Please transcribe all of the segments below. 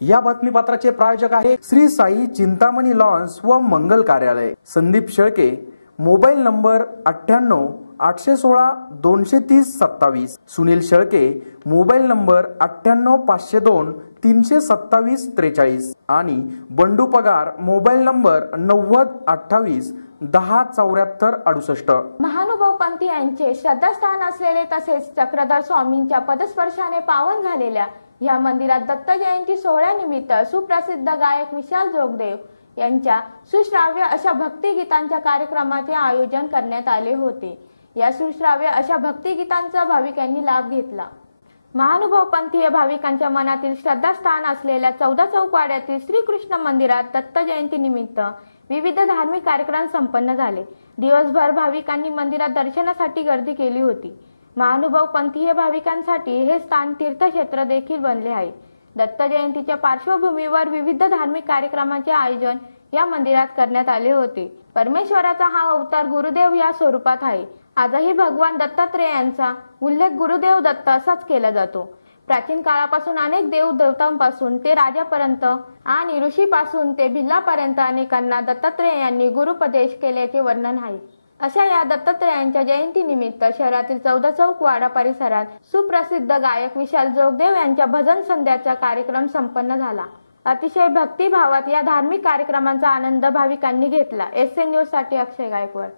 या बातमीपत्राचे प्रायोजक आहे श्री साई चिंतामणी लॉन्स व मंगल कार्यालय, Sandeep Shelke, mobile number 98 816 230 27, Sunil Shelke, mobile number 98 502 327 43 आणि बंडू पगार, मोबाईल नंबर 90 28 10 74 68. महानुभाव पंथी यांचे श्रद्धास्थान असलेले तसेच चक्रधर स्वामींच्या पदस्पर्शाने पावन झालेल्या या मंदिरात दत्त जयंती सोहळ्यानिमित्त सुप्रसिद्ध गायक विशाल जोगदेव यांच्या सुश्राव्य अशा भक्तिगीतांच्या कार्यक्रमाचे आयोजन करण्यात आले होते. या सुश्राव्य अशा भक्तिगीतांचा भाविकांनी लाभ घेतला. महानुभाव पंथीय भाविकांच्या मनातील श्रद्धास्थान असलेल्या 14 चौकवाड्यातील श्रीकृष्ण मंदिरात दत्त जयंती निमित्त विविध धार्मिक कार्यक्रम संपन्न झाले. दिवसभर भाविकांनी मंदिरात दर्शनासाठी गर्दी केली होती. महानुभाव पंथीय भाविकांसाठी हे स्थान तीर्थक्षेत्र देखील बनले आहे. दत्त जयंतीच्या पार्श्वभूमीवर विविध धार्मिक कार्यक्रमांचे आयोजन या मंदिरात करण्यात आले होते. परमेश्वराचा हा अवतार गुरुदेव या स्वरूपात आहे. आजही भगवान दत्तात्रेयांचा उल्लेख गुरुदेव दत्त असाच केला जातो. प्राचीन काळापासून अनेक देव देवतांपासून ते राजापर्यंत आणि ऋषीपासून ते भिल्लापर्यंत अनेकांना दत्तात्रेयांनी गुरुपदेश केल्याचे वर्णन आहे. अशा या दत्तात्रेयांच्या जयंतीनिमित्त शहरातील 14 चौकवाडा परिसरात सुप्रसिद्ध गायक विशाल जोगदेव यांच्या भजन संध्याचा कार्यक्रम संपन्न झाला. अतिशय भक्तिभावात या धार्मिक कार्यक्रमांचा आनंद भाविकांनी घेतला. SN न्यूज साठी अक्षय गायकवाड.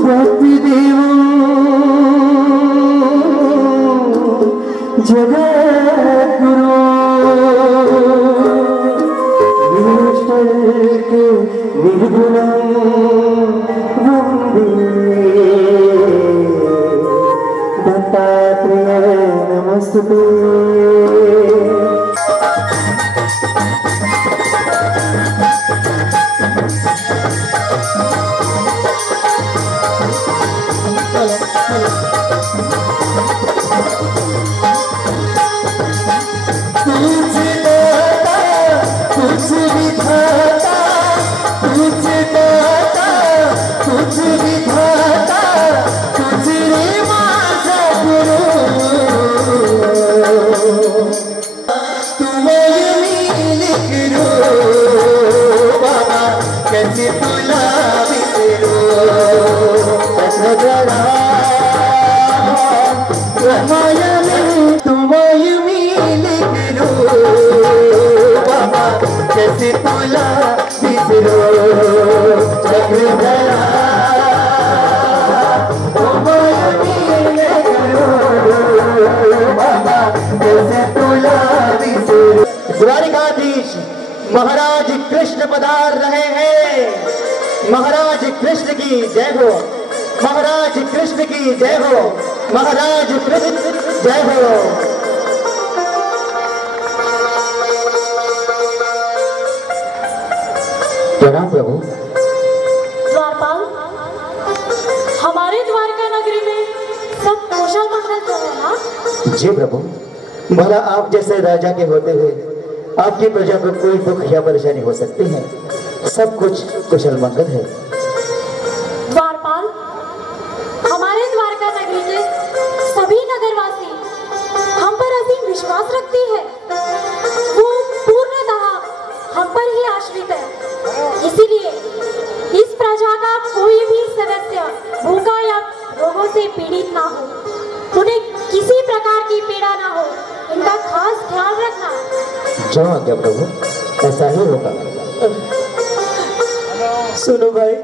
भक्ति देव जगद्गुरु ईश्वर के निर्गुणं वंदे दत्तात्रेय नमस्ते। कैसे तुला बिसरो चक्रधरा कैसे तुला बिसरो। द्वारिकाधीश महाराज कृष्ण पधार रहे हैं। महाराज कृष्ण की जय हो। महाराज कृष्ण की जय हो। महाराज कृष्ण जय हो। प्रणाम प्रभु। द्वारपाल, हमारे द्वारका नगरी में सब कुशल मंगल तो है ना? जी प्रभु, भला आप जैसे राजा के होते हुए आपकी प्रजा को कोई दुख या परेशानी हो सकती है? सब कुछ कुशल मंगल है। द्वारपाल, हमारे द्वारका नगरी के सभी नगरवासी हम पर असीम विश्वास रखती है। वो पूर्णतः हम पर ही आश्रित है। इसीलिए इस प्रजा का कोई भी सदस्य भूखा या रोगों से पीड़ित ना हो, उन्हें किसी प्रकार की पीड़ा ना हो, इनका खास ध्यान रखना। जो आज्ञा प्रभु, ऐसा ही होगा। सुनो भाई।